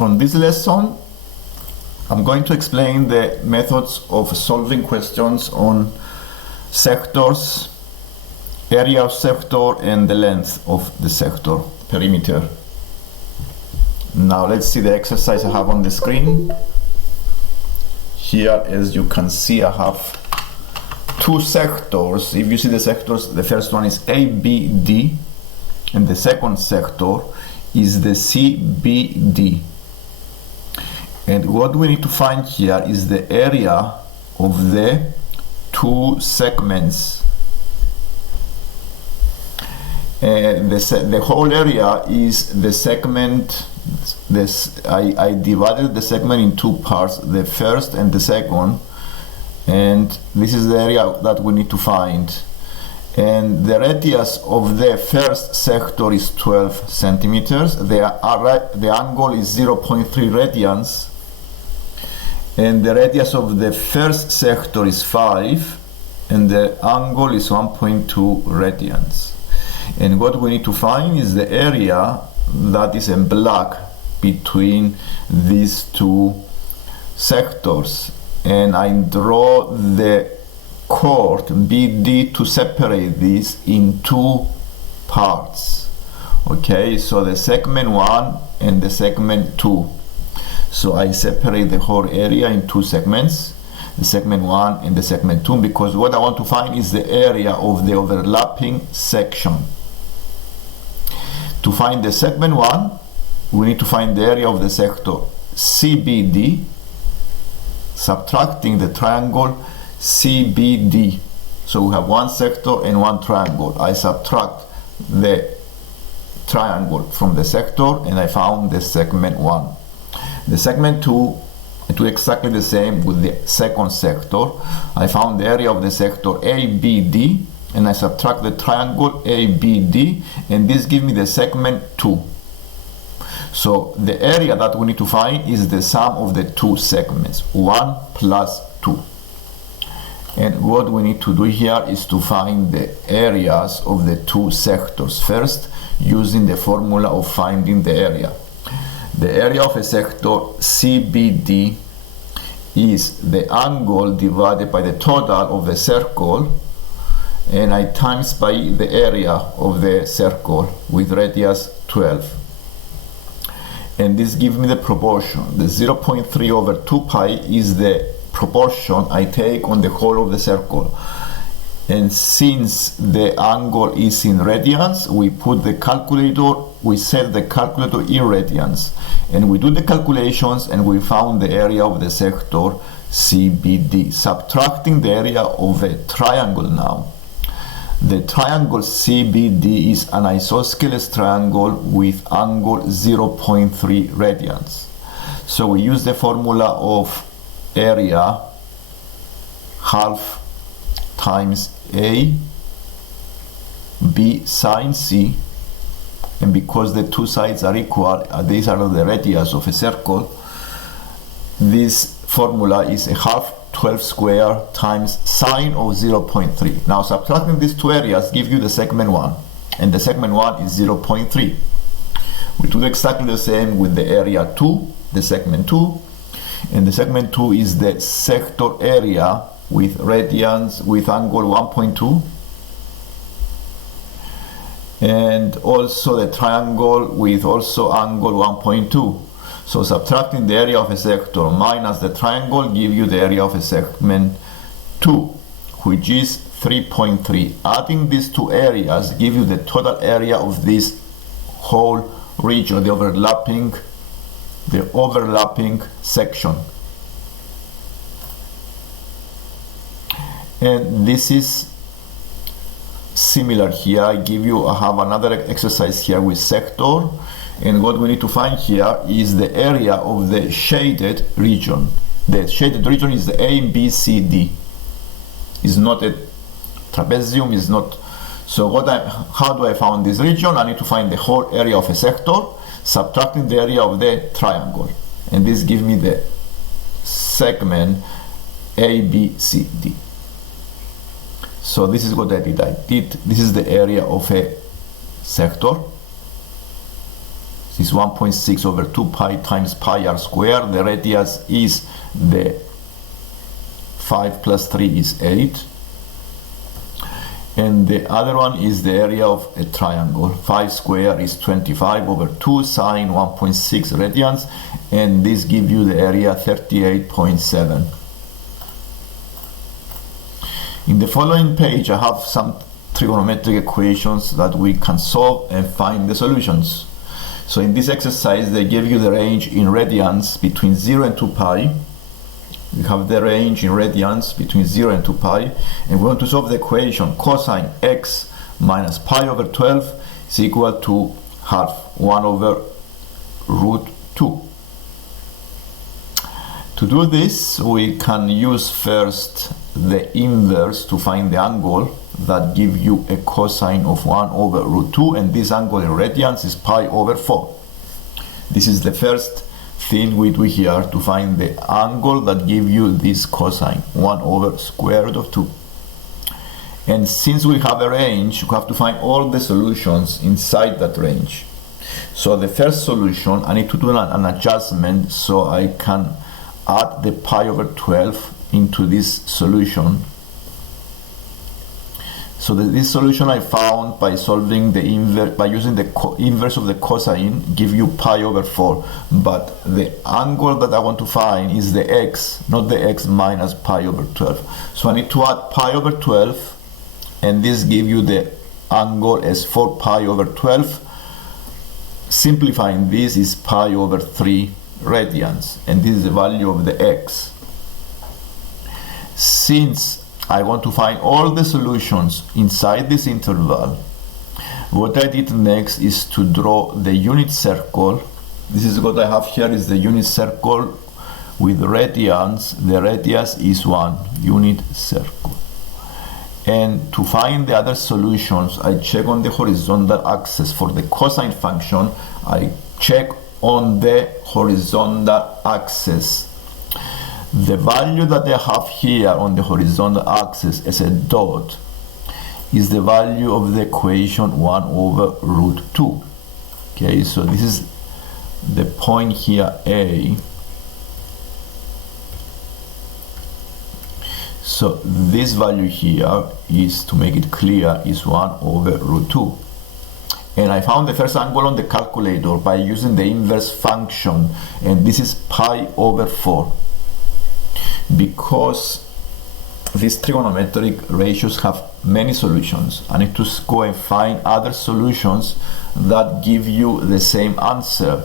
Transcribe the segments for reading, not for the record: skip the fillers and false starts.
On this lesson, I'm going to explain the methods of solving questions on sectors, area of sector, and the length of the sector, perimeter. Now let's see the exercise I have on the screen. Here, as you can see, I have two sectors. If you see the sectors, the first one is ABD, and the second sector is the CBD. And what we need to find here is the area of the two segments. The whole area is the segment. I divided the segment in two parts, the first and the second, and this is the area that we need to find. And the radius of the first sector is 12 centimeters. The angle is 0.3 radians. And the radius of the first sector is 5, and the angle is 1.2 radians. And what we need to find is the area that is in black between these two sectors. And I draw the chord BD to separate this in two parts. Okay, so the segment 1 and the segment 2. So I separate the whole area in two segments, the segment 1 and the segment 2, because what I want to find is the area of the overlapping section. To find the segment 1, we need to find the area of the sector CBD, subtracting the triangle CBD. So we have one sector and one triangle. I subtract the triangle from the sector and I found the segment 1. The segment 2, I do exactly the same with the second sector. I found the area of the sector ABD and I subtract the triangle ABD, and this gives me the segment 2. So the area that we need to find is the sum of the two segments, 1 plus 2. And what we need to do here is to find the areas of the two sectors first, using the formula of finding the area. The area of a sector CBD is the angle divided by the total of the circle, and I times by the area of the circle with radius 12. And this gives me the proportion. The 0.3 over 2 pi is the proportion I take on the whole of the circle. And since the angle is in radians, we put the calculator, we set the calculator in radians. And we do the calculations and we found the area of the sector CBD, subtracting the area of a triangle now. The triangle CBD is an isosceles triangle with angle 0.3 radians. So we use the formula of area half times A B sine C, and because the two sides are equal, these are the radius of a circle, this formula is a half 12 square times sine of 0.3. Now subtracting these two areas give you the segment 1, and the segment 1 is 0.3. We do exactly the same with the area 2, the segment 2, and the segment 2 is the sector area with radians with angle 1.2, and also the triangle with also angle 1.2. So subtracting the area of a sector minus the triangle give you the area of a segment 2, which is 3.3. Adding these two areas give you the total area of this whole region, the overlapping section. And this is similar here. I have another exercise here with sector, and what we need to find here is the area of the shaded region. The shaded region is the ABCD. It's not a trapezium, is not. So how do I find this region? I need to find the whole area of a sector, subtracting the area of the triangle, and this gives me the segment ABCD. So this is what I did. This is the area of a sector. is 1.6 over 2 pi times pi r squared. The radius is the 5 plus 3 is 8. And the other one is the area of a triangle. 5 squared is 25 over 2 sine 1.6 radians, and this gives you the area 38.7. In the following page I have some trigonometric equations that we can solve and find the solutions. So in this exercise they give you the range in radians between 0 and 2 pi. We have the range in radians between 0 and 2 pi, and we want to solve the equation cosine x minus pi over 12 is equal to half 1 over root 2. To do this, we can use first the inverse to find the angle that give you a cosine of 1 over root 2, and this angle in radians is pi over 4. This is the first thing we do here to find the angle that give you this cosine, 1 over square root of 2. And since we have a range, we have to find all the solutions inside that range. So the first solution, I need to do an adjustment so I can add the pi over 12 into this solution. So this solution I found by solving the inverse, by using the inverse of the cosine, give you pi over 4. But the angle that I want to find is the x, not the x minus pi over 12. So I need to add pi over 12, and this give you the angle as 4 pi over 12. Simplifying this is pi over 3 radians, and this is the value of the x. Since I want to find all the solutions inside this interval, what I did next is to draw the unit circle. This is what I have here, is the unit circle with radians. The radius is 1 unit circle. And to find the other solutions, I check on the horizontal axis. For the cosine function, I check on the horizontal axis. The value that I have here on the horizontal axis as a dot is the value of the equation 1 over root 2. Okay, so this is the point here A. So this value here is, to make it clear, is 1 over root 2. And I found the first angle on the calculator by using the inverse function, and this is pi over 4. Because these trigonometric ratios have many solutions, I need to go and find other solutions that give you the same answer.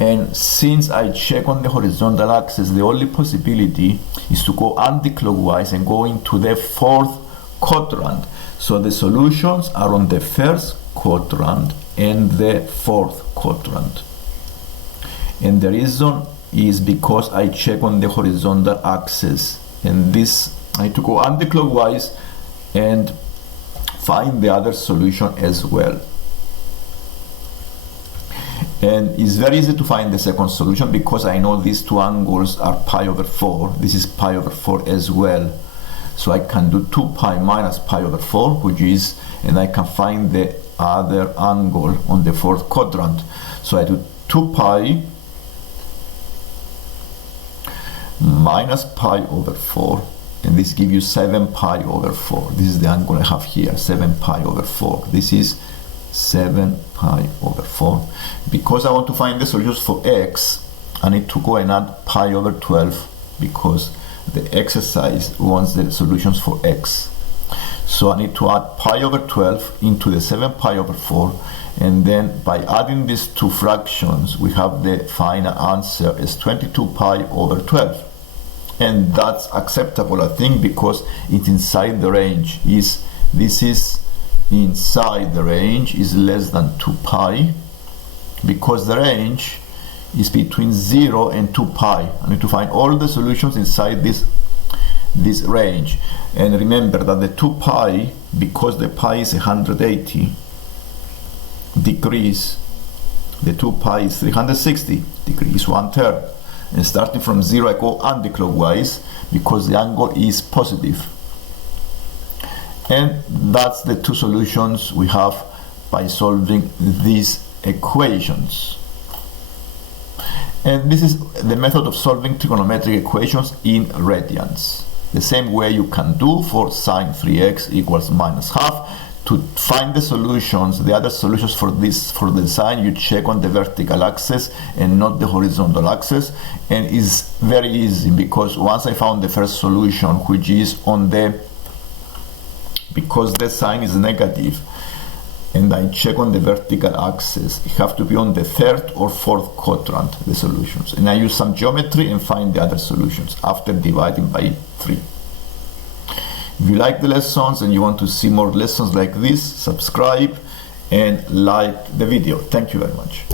And since I check on the horizontal axis, the only possibility is to go anti-clockwise and go into the fourth quadrant. So the solutions are on the first quadrant and the fourth quadrant. And the reason is because I check on the horizontal axis, and this I need to go anti-clockwise and find the other solution as well. And it's very easy to find the second solution because I know these two angles are pi over 4. This is pi over 4 as well. So I can do 2 pi minus pi over 4, which is, and I can find the other angle on the fourth quadrant. So I do 2 pi minus pi over 4, and this gives you 7 pi over 4. This is the angle I have here, 7 pi over 4. This is 7 pi over 4. Because I want to find the solutions for x, I need to go and add pi over 12 because the exercise wants the solutions for x. So I need to add pi over 12 into the 7 pi over 4, and then by adding these two fractions we have the final answer as 22 pi over 12. And that's acceptable, I think, because it's inside the range. This is inside the range, is less than 2 pi, because the range is between 0 and 2 pi. I need to find all the solutions inside this range. And remember that the 2 pi, because the pi is 180 degrees, the 2 pi is 360 degrees, 1/3. And starting from 0 I go anti-clockwise because the angle is positive. And that's the two solutions we have by solving these equations. And this is the method of solving trigonometric equations in radians. The same way you can do for sine 3x equals minus half. To find the solutions, the other solutions for the sine, you check on the vertical axis and not the horizontal axis. And it's very easy, because once I found the first solution, which is on because the sine is negative, and I check on the vertical axis, it have to be on the third or fourth quadrant, the solutions. And I use some geometry and find the other solutions after dividing by 3. If you like the lessons and you want to see more lessons like this, subscribe and like the video. Thank you very much.